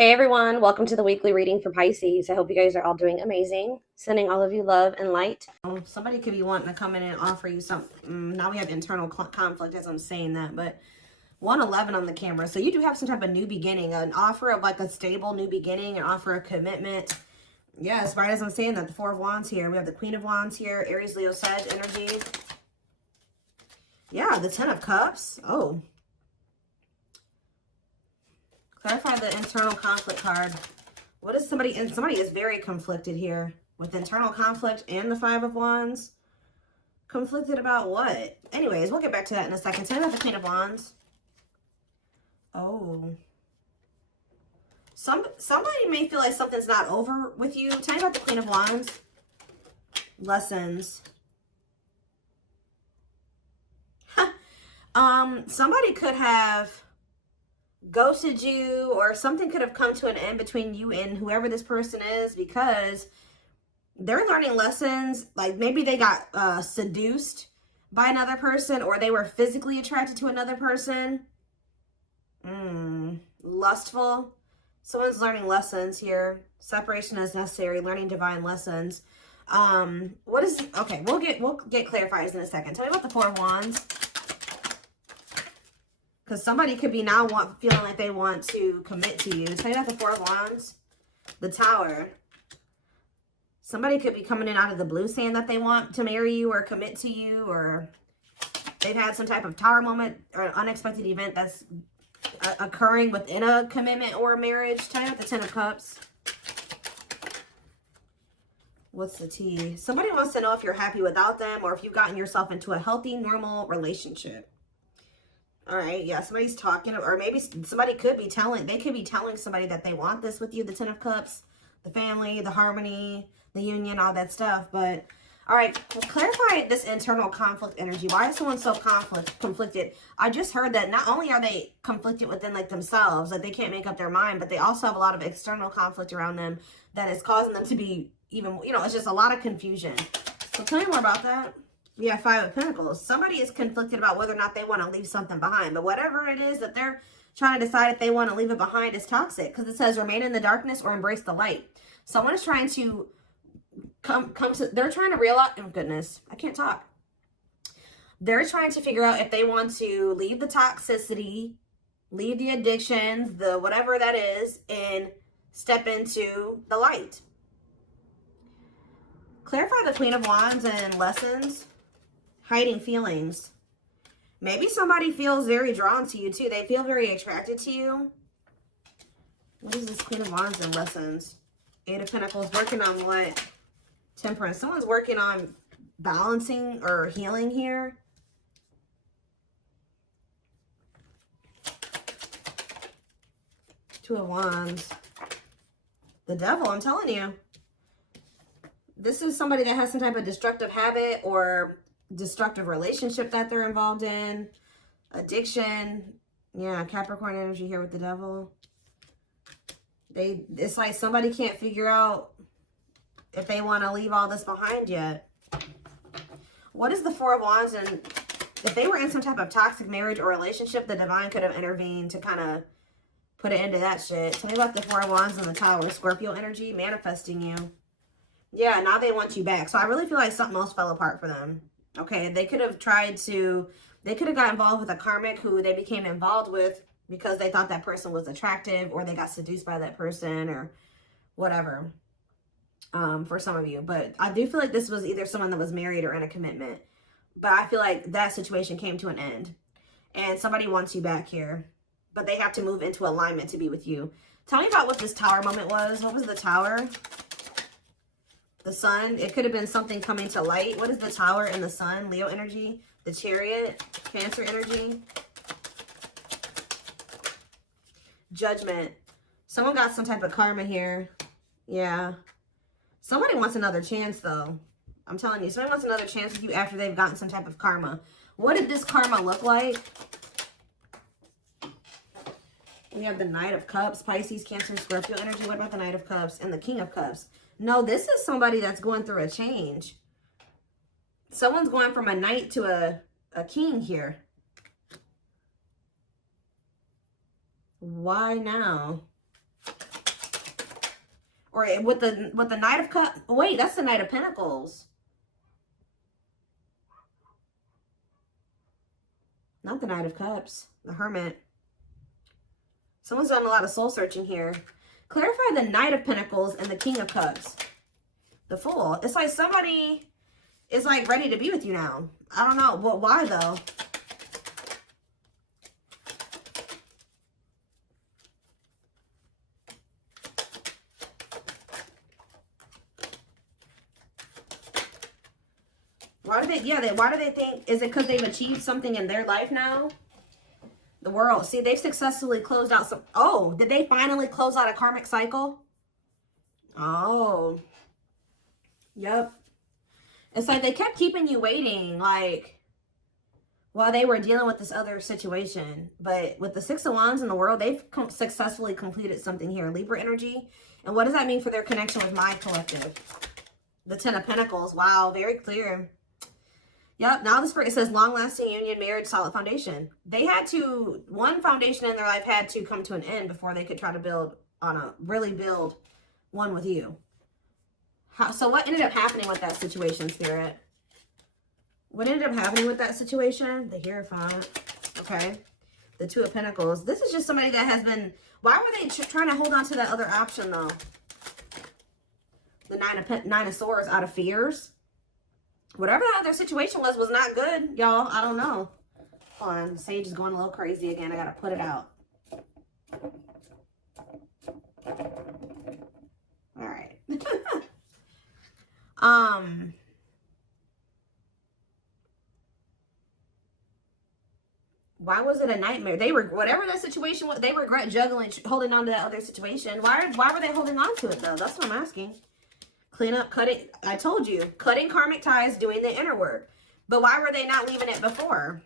Hey everyone, welcome to the weekly reading for Pisces. I hope you guys are all doing amazing. Sending all of you love and light. Somebody could be wanting to come in and offer you something. Now we have internal conflict as I'm saying that, but 111 on the camera. So you do have some type of new beginning, an offer of like a stable new beginning, an offer of commitment. Yes, right as I'm saying that, the Four of Wands here. We have the Queen of Wands here, Aries, Leo, Sag energy. Yeah, the Ten of Cups. Oh. Clarify the internal conflict card. What is somebody, and somebody is very conflicted here with internal conflict and the Five of Wands. Conflicted about what? Anyways, we'll get back to that in a second. Tell me about the Queen of Wands. Oh. Somebody may feel like something's not over with you. Tell me about the Queen of Wands. Lessons. Somebody could have ghosted you, or something could have come to an end between you and whoever this person is, because they're learning lessons. Like maybe they got seduced by another person, or they were physically attracted to another person. Lustful. Someone's learning lessons here. Separation is necessary. Learning divine lessons. What is, okay, we'll get clarifiers in a second. Tell me about the Four of Wands. Because somebody could be now feeling like they want to commit to you. Tell me about the Four of Wands. The Tower. Somebody could be coming in out of the blue saying that they want to marry you or commit to you, or they've had some type of tower moment or an unexpected event that's occurring within a commitment or a marriage. Tell me about the Ten of Cups. What's the tea? Somebody wants to know if you're happy without them, or if you've gotten yourself into a healthy, normal relationship. All right, yeah, somebody's talking, or maybe somebody could be telling, they could be telling somebody that they want this with you, the Ten of Cups, the family, the harmony, the union, all that stuff. But, all right, clarify this internal conflict energy. Why is someone so conflicted? I just heard that not only are they conflicted within like themselves, like they can't make up their mind, but they also have a lot of external conflict around them that is causing them to be even, you know, it's just a lot of confusion. So tell me more about that. We have Five of Pentacles. Somebody is conflicted about whether or not they want to leave something behind. But whatever it is that they're trying to decide if they want to leave it behind is toxic. Because it says remain in the darkness or embrace the light. Someone is trying to come to, they're trying to realize, oh goodness, I can't talk. They're trying to figure out if they want to leave the toxicity, leave the addictions, the whatever that is, and step into the light. Clarify the Queen of Wands and lessons. Hiding feelings. Maybe somebody feels very drawn to you too. They feel very attracted to you. What is this Queen of Wands and lessons? Eight of Pentacles. Working on what? Temperance. Someone's working on balancing or healing here. Two of Wands. The Devil, I'm telling you. This is somebody that has some type of destructive habit or destructive relationship that they're involved in. Addiction. Yeah, Capricorn energy here with the Devil. It's like somebody can't figure out if they want to leave all this behind yet. What is the Four of Wands? And if they were in some type of toxic marriage or relationship, the divine could have intervened to kind of put an end to that shit. Tell me about the Four of Wands and the Tower. Scorpio energy, manifesting you. Yeah, now they want you back. So I really feel like something else fell apart for them. Okay, they could have got involved with a karmic who they became involved with because they thought that person was attractive, or they got seduced by that person, or whatever, for some of you. But I do feel like this was either someone that was married or in a commitment. But I feel like that situation came to an end. And somebody wants you back here. But they have to move into alignment to be with you. Tell me about what this Tower moment was. What was the Tower? The Sun. It could have been something coming to light. What is the Tower and the Sun? Leo energy. The Chariot. Cancer energy. Judgment. Someone got some type of karma here. Yeah. Somebody wants another chance, though. I'm telling you. Somebody wants another chance with you after they've gotten some type of karma. What did this karma look like? We have the Knight of Cups. Pisces, Cancer, Scorpio energy. What about the Knight of Cups and the King of Cups? No, this is somebody that's going through a change. Someone's going from a knight to a king here. Why now? Or with the Knight of Cups. Wait, that's the Knight of Pentacles. Not the Knight of Cups. The Hermit. Someone's done a lot of soul searching here. Clarify the Knight of Pentacles and the King of Cups. The Fool. It's like somebody is like ready to be with you now. I don't know. Well, why though? Why do they, why do they think, is it because they've achieved something in their life now? The World. See, they've successfully closed out some, oh, did they finally close out a karmic cycle? Oh. Yep. It's like they kept keeping you waiting, like, while they were dealing with this other situation. But with the Six of Wands in the World, they've successfully completed something here. Libra energy. And what does that mean for their connection with my collective? The Ten of Pentacles. Wow, very clear. Yep, now this it says long-lasting union, marriage, solid foundation. They had to, one foundation in their life had to come to an end before they could try to build really build one with you. So what ended up happening with that situation, Spirit? What ended up happening with that situation? The Hierophant. Okay. The Two of Pentacles. This is just somebody that has been, why were they trying to hold on to that other option though? The Nine of Swords, out of fears. Whatever that other situation was not good, y'all. I don't know. Hold on. The Sage is going a little crazy again. I got to put it out. All right. Why was it a nightmare? They were, whatever that situation was, they regret juggling, holding on to that other situation. Why were they holding on to it though? That's what I'm asking. Clean up, cutting. I told you, cutting karmic ties, doing the inner work. But why were they not leaving it before?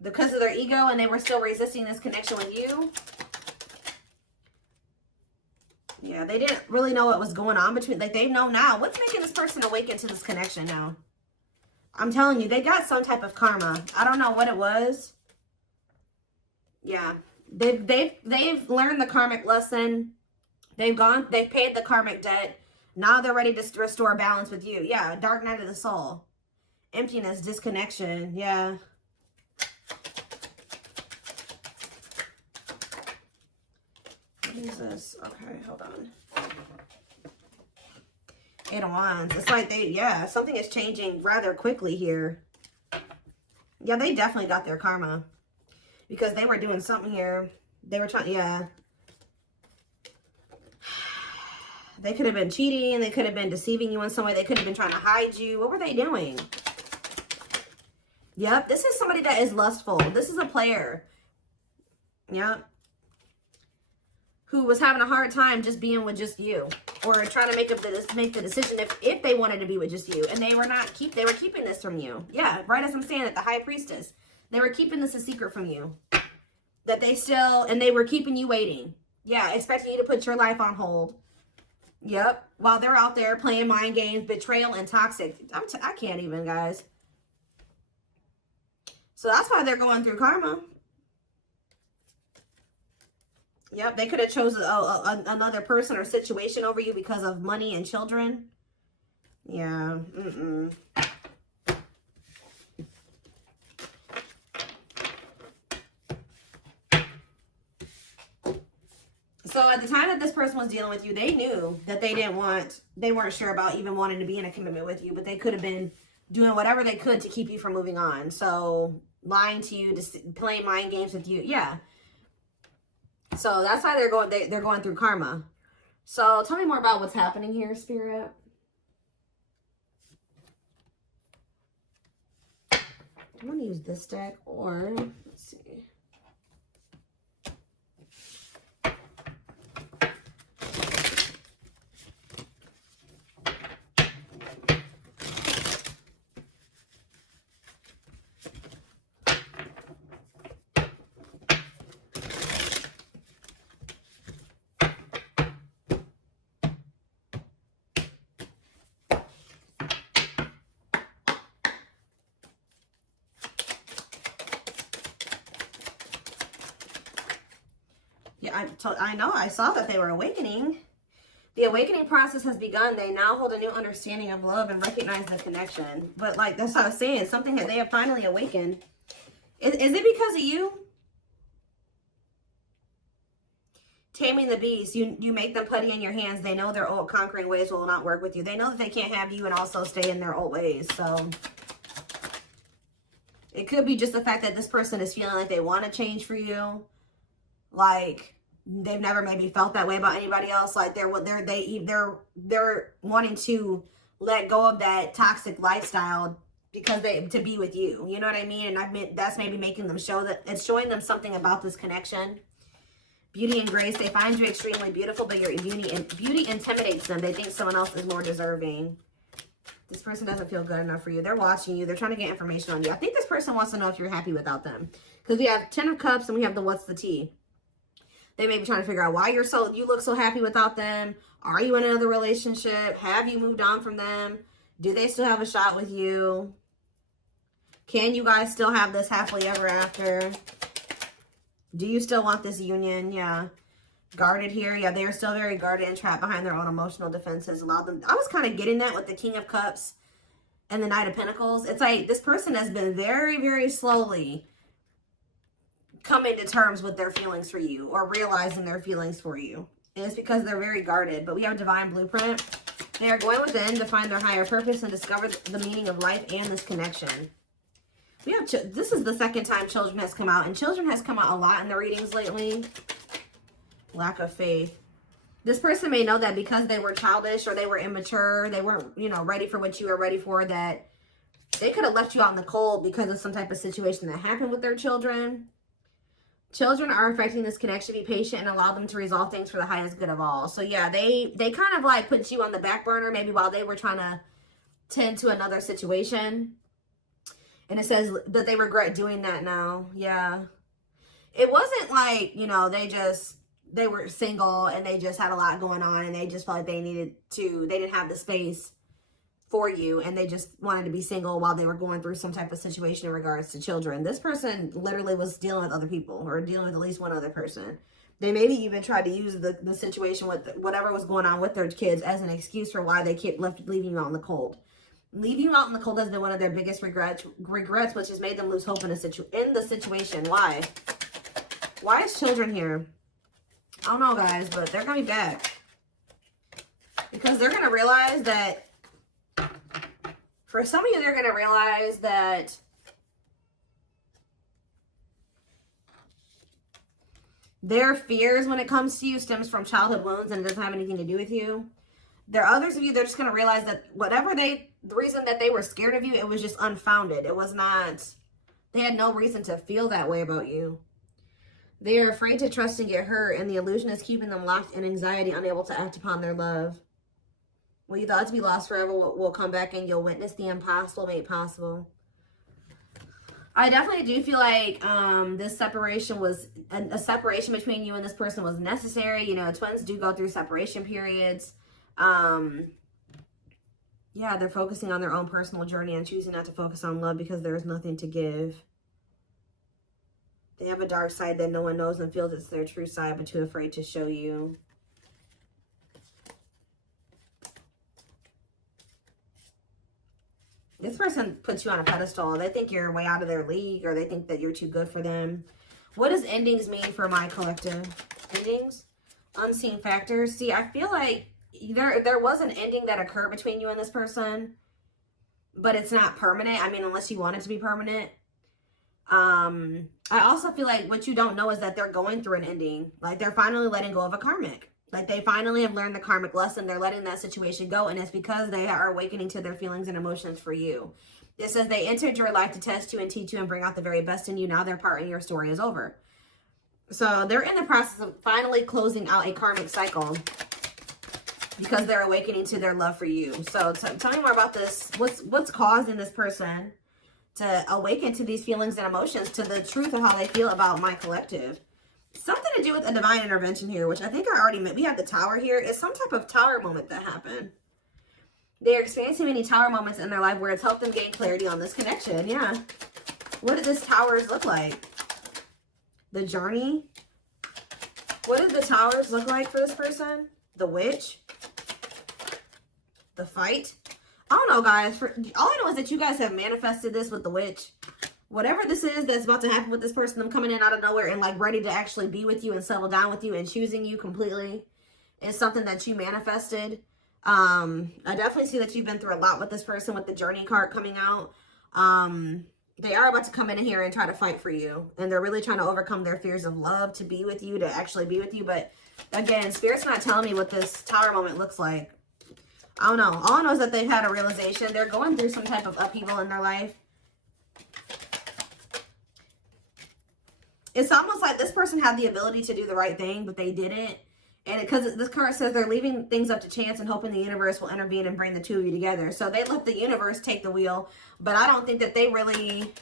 Because of their ego and they were still resisting this connection with you? Yeah, they didn't really know what was going on between, like they know now. What's making this person awaken to this connection now? I'm telling you, they got some type of karma. I don't know what it was. Yeah, they've learned the karmic lesson. They've paid the karmic debt. Now they're ready to restore balance with you. Yeah, dark night of the soul. Emptiness, disconnection. Yeah. What is this? Okay, hold on. Eight of Wands. It's like yeah, something is changing rather quickly here. Yeah, they definitely got their karma. Because they were doing something here. They were trying, yeah. They could have been cheating. They could have been deceiving you in some way. They could have been trying to hide you. What were they doing? Yep. This is somebody that is lustful. This is a player. Yep. Who was having a hard time just being with just you. Or trying to make the decision if they wanted to be with just you. And they were they were keeping this from you. Yeah. Right as I'm saying it, the High Priestess. They were keeping this a secret from you. That they were keeping you waiting. Yeah. Expecting you to put your life on hold. Yep. While they're out there playing mind games, betrayal, and toxic. I can't even, guys. So that's why they're going through karma. Yep. They could have chosen another person or situation over you because of money and children. Yeah. So at the time that this person was dealing with you, they knew that they weren't sure about even wanting to be in a commitment with you, but they could have been doing whatever they could to keep you from moving on. So lying to you, playing mind games with you. Yeah. So that's why they're going through karma. So tell me more about what's happening here, Spirit. I'm going to use this deck or let's see. Yeah, I know. I saw that they were awakening. The awakening process has begun. They now hold a new understanding of love and recognize the connection. But like, that's what I was saying. Something that they have finally awakened. Is it because of you? Taming the beast. You make them putty in your hands. They know their old conquering ways will not work with you. They know that they can't have you and also stay in their old ways. So it could be just the fact that this person is feeling like they want to change for you. Like, they've never maybe felt that way about anybody else. Like they're wanting to let go of that toxic lifestyle because to be with you. You know what I mean? And that's maybe making them show that it's showing them something about this connection. Beauty and grace. They find you extremely beautiful, but your beauty intimidates them. They think someone else is more deserving. This person doesn't feel good enough for you. They're watching you. They're trying to get information on you. I think this person wants to know if you're happy without them. Because we have 10 of Cups and we have the what's the tea. They may be trying to figure out why you look so happy without them. Are you in another relationship? Have you moved on from them? Do they still have a shot with you? Can you guys still have this happily ever after? Do you still want this union? Yeah. Guarded here. Yeah, they're still very guarded and trapped behind their own emotional defenses. Allow them. I was kind of getting that with the King of Cups and the Knight of Pentacles. It's like this person has been very, very slowly coming to terms with their feelings for you or realizing their feelings for you. And it's because they're very guarded. But we have Divine Blueprint. They are going within to find their higher purpose and discover the meaning of life and this connection. We have, this is the second time Children has come out. And Children has come out a lot in the readings lately. Lack of faith. This person may know that because they were childish or they were immature, they weren't, you know, ready for what you were ready for, that they could have left you out in the cold because of some type of situation that happened with their children. Children are affecting this connection. Be patient and allow them to resolve things for the highest good of all. So yeah, they kind of like put you on the back burner maybe while they were trying to tend to another situation. And it says that they regret doing that now. Yeah. It wasn't like, you know, they were single and they just had a lot going on and they just felt like they didn't have the space for you and they just wanted to be single while they were going through some type of situation in regards to children. This person literally was dealing with other people or dealing with at least one other person. They maybe even tried to use the situation with whatever was going on with their kids as an excuse for why they kept leaving you out in the cold. Leaving you out in the cold has been one of their biggest regrets, which has made them lose hope in the situation. Why? Why is Children here? I don't know, guys, but they're going to be back. Because they're going to realize that, for some of you, they're going to realize that their fears when it comes to you stems from childhood wounds and it doesn't have anything to do with you. There are others of you, they're just going to realize that the reason that they were scared of you, it was just unfounded. It was not, they had no reason to feel that way about you. They are afraid to trust and get hurt, and the illusion is keeping them locked in anxiety, unable to act upon their love. What you thought to be lost forever will come back, and you'll witness the impossible made possible. I definitely do feel like this separation was, a separation between you and this person was necessary. You know, twins do go through separation periods. Yeah, they're focusing on their own personal journey and choosing not to focus on love because there is nothing to give. They have a dark side that no one knows and feels it's their true side, but too afraid to show you. This person puts you on a pedestal. They think you're way out of their league, or they think that you're too good for them. What does endings mean for my collective? Endings? Unseen factors. See, I feel like there was an ending that occurred between you and this person, but it's not permanent. I mean, unless you want it to be permanent. I also feel like what you don't know is that they're going through an ending. Like, they're finally letting go of a karmic. Like, they finally have learned the karmic lesson. They're letting that situation go, and it's because they are awakening to their feelings and emotions for you. It says they entered your life to test you and teach you and bring out the very best in you. Now their part in your story is over. So they're in the process of finally closing out a karmic cycle because they're awakening to their love for you. So tell me more about this. What's causing this person to awaken to these feelings and emotions, to the truth of how they feel about my collective? Something to do with a divine intervention here, which I think I already met. We have the Tower here. It's some type of Tower moment that happened. They're experiencing many Tower moments in their life where it's helped them gain clarity on this connection. Yeah. What did this Towers look like? The journey. What did the Towers look like for this person? the Witch, the Fight. I don't know, guys. All I know is that you guys have manifested this with the Witch. Whatever this is that's about to happen with this person, them coming in out of nowhere and like ready to actually be with you and settle down with you and choosing you completely, is something that you manifested. I definitely see that you've been through a lot with this person with the Journey card coming out. They are about to come in here and try to fight for you. And they're really trying to overcome their fears of love to be with you, to actually be with you. But again, Spirit's not telling me what this Tower moment looks like. I don't know. All I know is that they've had a realization. They're going through some type of upheaval in their life. It's almost like this person had the ability to do the right thing, but they didn't. And because this card says they're leaving things up to chance and hoping the universe will intervene and bring the two of you together. So they let the universe take the wheel. But I don't think that they probably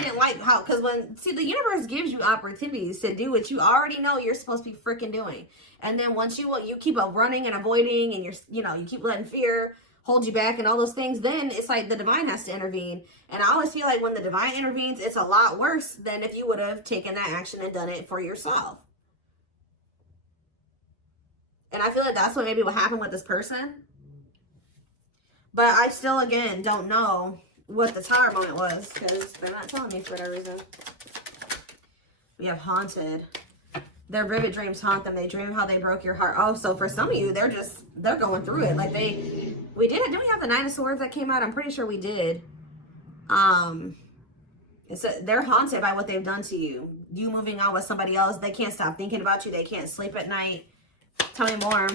didn't like how, because see, the universe gives you opportunities to do what you already know you're supposed to be freaking doing. And then once you keep up running and avoiding, and you keep letting fear hold you back and all those things, then it's like the divine has to intervene. And I always feel like when the divine intervenes, it's a lot worse than if you would have taken that action and done it for yourself. And I feel like that's what maybe what happened with this person. But I still, again, don't know what the Tower moment was, because they're not telling me for whatever reason. We have Haunted. Their vivid dreams haunt them. They dream how they broke your heart. Oh, so for some of you, they're going through it. Like didn't we have the Nine of Swords that came out? I'm pretty sure we did. They're haunted by what they've done to you. You moving on with somebody else. They can't stop thinking about you. They can't sleep at night. Tell me more.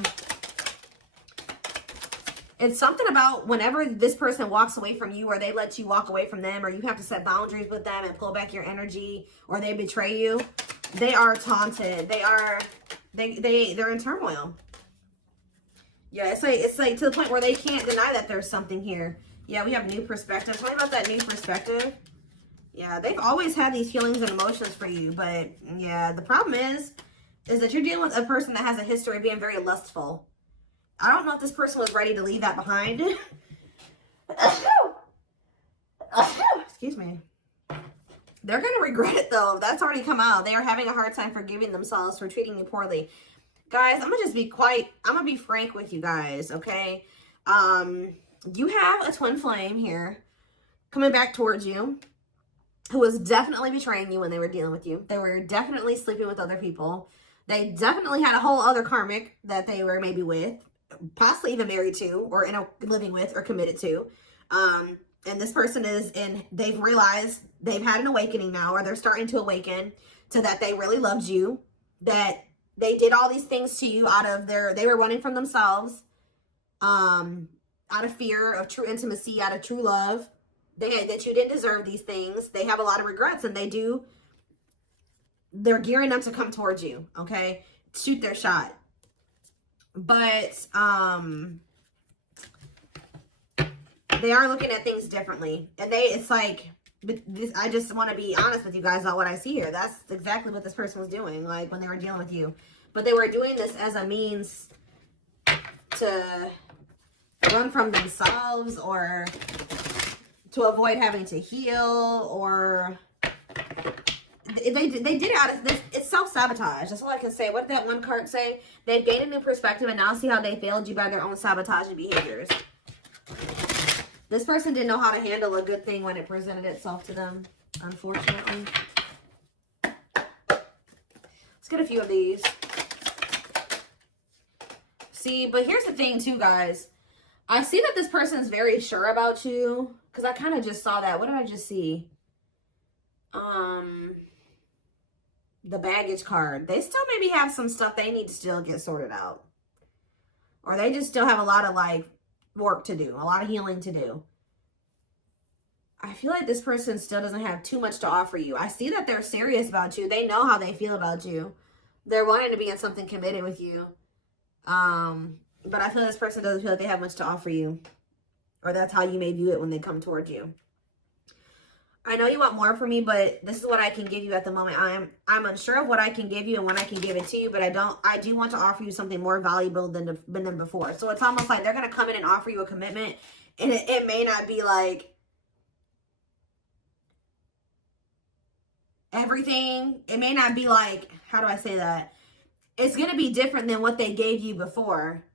It's something about whenever this person walks away from you, or they let you walk away from them, or you have to set boundaries with them and pull back your energy, or they betray you. They are taunted. They're in turmoil. Yeah, it's like to the point where they can't deny that there's something here. Yeah, we have new perspective. Tell me about that new perspective. Yeah, they've always had these feelings and emotions for you, but yeah, the problem is that you're dealing with a person that has a history of being very lustful. I don't know if this person was ready to leave that behind. Excuse me. They're going to regret it, though. That's already come out. They are having a hard time forgiving themselves for treating you poorly. Guys, I'm going to just be I'm going to be frank with you guys, okay? You have a twin flame here coming back towards you who was definitely betraying you when they were dealing with you. They were definitely sleeping with other people. They definitely had a whole other karmic that they were maybe with, possibly even married to, or living with, or committed to. And this person they've realized they've had an awakening now, or they're starting to awaken to that they really loved you, that they did all these things to you they were running from themselves, out of fear of true intimacy, out of true love, that you didn't deserve these things. They have a lot of regrets, and they're gearing up to come towards you, okay? Shoot their shot. But, they are looking at things differently. And I just want to be honest with you guys about what I see here. That's exactly what this person was doing, like, when they were dealing with you. But they were doing this as a means to run from themselves, or to avoid having to heal, or they did it out of this. It's self-sabotage. That's all I can say. What did that one card say? They've gained a new perspective and now see how they failed you by their own sabotaging behaviors. This person didn't know how to handle a good thing when it presented itself to them, unfortunately. Let's get a few of these. See, but here's the thing too, guys. I see that this person is very sure about you, because I kind of just saw that. What did I just see? The baggage card. They still maybe have some stuff they need to still get sorted out. Or they just still have a lot of work to do, a lot of healing to do. I feel like this person still doesn't have too much to offer you. I see that they're serious about you. They know how they feel about you. They're wanting to be in something committed with you. But I feel like this person doesn't feel like they have much to offer you. Or that's how you may view it when they come towards you. I know you want more from me, but this is what I can give you at the moment. I'm unsure of what I can give you and when I can give it to you, but I do want to offer you something more valuable than before. So it's almost like they're going to come in and offer you a commitment, and it may not be like everything. It may not be like, how do I say that? it's going to be different than what they gave you before.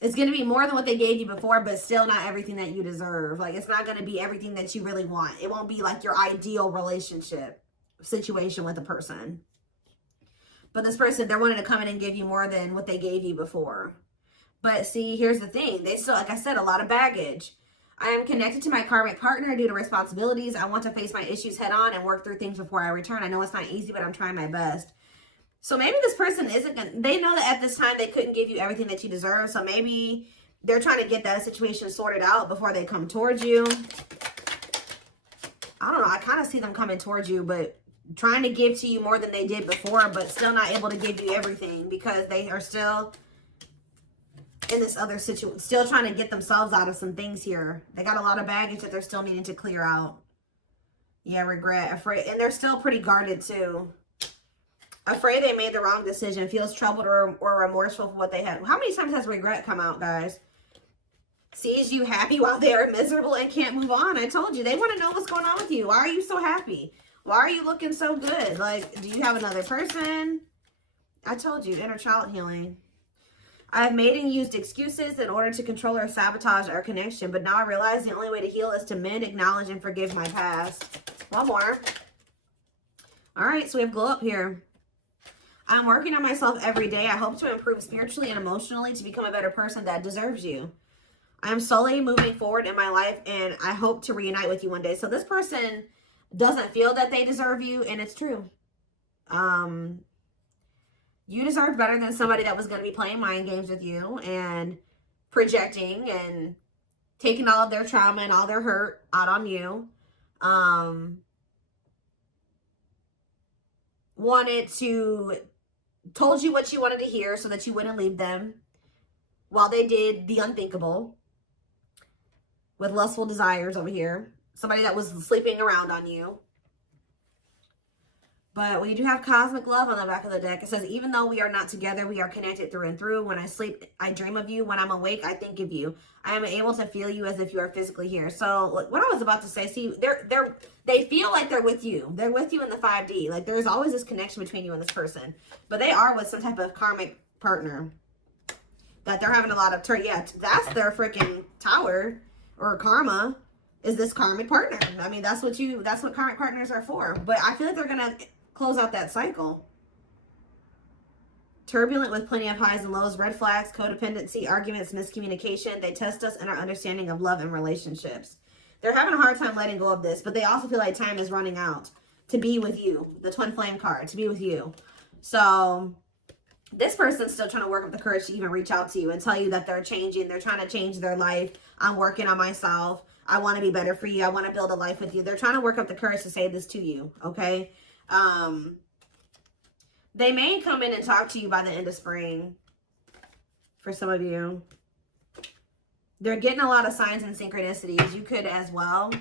It's going to be more than what they gave you before, but still not everything that you deserve. Like, it's not going to be everything that you really want. It won't be like your ideal relationship situation with a person. But this person, they're wanting to come in and give you more than what they gave you before. But see, here's the thing. They still, like I said, a lot of baggage. I am connected to my karmic partner due to responsibilities. I want to face my issues head on and work through things before I return. I know it's not easy, but I'm trying my best. So maybe this person isn't going to, they know that at this time they couldn't give you everything that you deserve. So maybe they're trying to get that situation sorted out before they come towards you. I don't know. I kind of see them coming towards you, but trying to give to you more than they did before, but still not able to give you everything because they are still in this other situation, still trying to get themselves out of some things here. They got a lot of baggage that they're still needing to clear out. Yeah, regret, afraid, and they're still pretty guarded too. Afraid they made the wrong decision, feels troubled or remorseful for what they had. How many times has regret come out, guys? Sees you happy while they are miserable and can't move on. I told you, they want to know what's going on with you. Why are you so happy? Why are you looking so good? Like, do you have another person? I told you, inner child healing. I have made and used excuses in order to control or sabotage our connection, but now I realize the only way to heal is to mend, acknowledge, and forgive my past. One more. All right, so we have glow up here. I'm working on myself every day. I hope to improve spiritually and emotionally to become a better person that deserves you. I am slowly moving forward in my life, and I hope to reunite with you one day. So this person doesn't feel that they deserve you, and it's true. You deserve better than somebody that was going to be playing mind games with you and projecting and taking all of their trauma and all their hurt out on you. Told you what you wanted to hear so that you wouldn't leave them while they did the unthinkable with lustful desires over here. Somebody that was sleeping around on you. But we do have cosmic love on the back of the deck. It says, even though we are not together, we are connected through and through. When I sleep, I dream of you. When I'm awake, I think of you. I am able to feel you as if you are physically here. So what I was about to say, see, they feel like they're with you. They're with you in the 5D. Like there's always this connection between you and this person. But they are with some type of karmic partner that they're having a lot of yeah, that's their freaking tower or karma is this karmic partner. I mean, that's what karmic partners are for. But I feel like they're going to close out that cycle. Turbulent with plenty of highs and lows, red flags, codependency, arguments, miscommunication. They test us in our understanding of love and relationships. They're having a hard time letting go of this, but they also feel like time is running out to be with you. The twin flame card, to be with you. So this person's still trying to work up the courage to even reach out to you and tell you that they're changing. They're trying to change their life. I'm working on myself. I want to be better for you. I want to build a life with you. They're trying to work up the courage to say this to you, okay? They may come in and talk to you by the end of spring for some of you. They're getting a lot of signs and synchronicities. You could as well.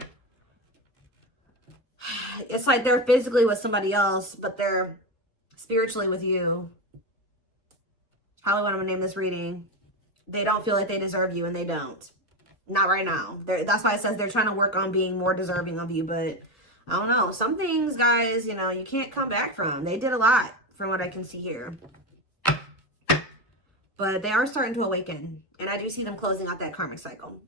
It's like they're physically with somebody else, but they're spiritually with you. How do I want to name this reading? They don't feel like they deserve you, and they don't. Not right now. That's why it says they're trying to work on being more deserving of you, but I don't know. Some things, guys, you know, you can't come back from. They did a lot from what I can see here. But they are starting to awaken. And I do see them closing out that karmic cycle.